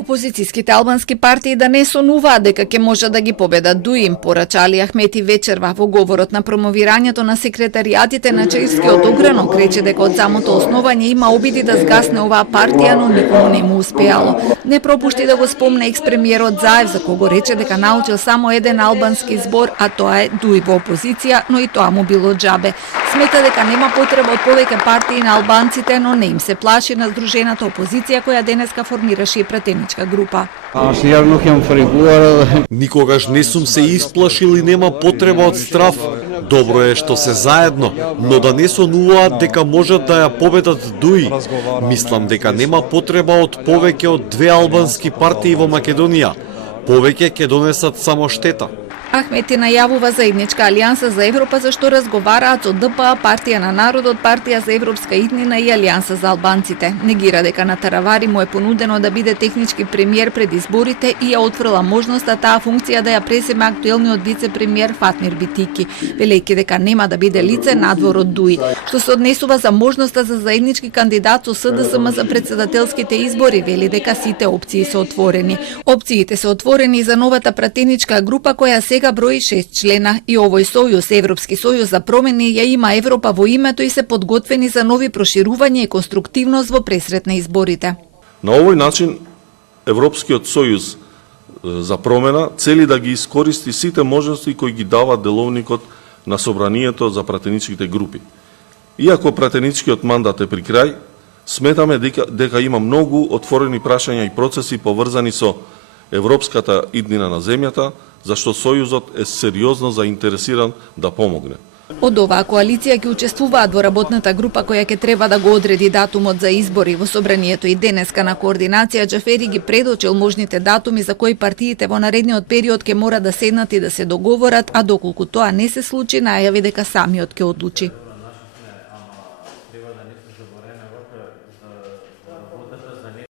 Опозицијските албански партии да не сонуваат дека ќе може да ги победат Дуи, им порача Али Ахмети вечерва во говорот на промовирањето на секретаријатите на Чирскиот огранок, рече дека од самото основање има обиди да згасне оваа партија, но никому не му успеало. Не пропушти да го спомне екс-премиерот Заев, за кого рече дека научил само еден албански збор, а тоа е Дуи во опозиција, но и тоа му било џабе. Смета дека нема потреба од повеќе партии на албанците, но не им се плаши на здружената опозиција која денеска формираше и пратеничка група. Никогаш не сум се исплашил и нема потреба од страф. Добро е што се заедно, но да не сонуваат дека можат да ја победат Дуи. Мислам дека нема потреба од повеќе од две албански партии во Македонија. Повеќе ќе донесат само штета. Ахмети најавува заедничка алијанса за Европа, за што разговараат со ДПА, Партија на народот, Партија за европска иднина и Алијанса за албанците. Негира дека на Таравари му е понудено да биде технички премиер пред изборите и ја отфрла можноста таа функција да ја преземе актуелниот вице-премиер Фатмир Битики, велејќи дека нема да биде лице надвор од Дуи. Што се однесува за можноста за заеднички кандидат со СДСМ за председателските избори, вели дека сите опции се отворени. Опциите се отворени за новата пратеничка група која сега брои 6 члена и овој сојуз, Европски сојуз за промени, ја има Европа во името и се подготвени за нови проширување и конструктивност во пресрет на изборите. На овој начин Европскиот сојуз за промена цели да ги искористи сите можности кои ги дава деловникот на собранието за пратеничките групи. Иако пратеничкиот мандат е при крај, сметаме дека има многу отворени прашања и процеси поврзани со европската иднина на земјата, зашто Сојузот е сериозно заинтересиран да помогне. Од оваа коалиција ќе учествуваат во работната група која ќе треба да го одреди датумот за избори. Во собранието и денеска на координација Џафери ги предочил можните датуми за кои партиите во наредниот период ќе мора да седнат и да се договорат, а доколку тоа не се случи, најави дека самиот ќе одлучи.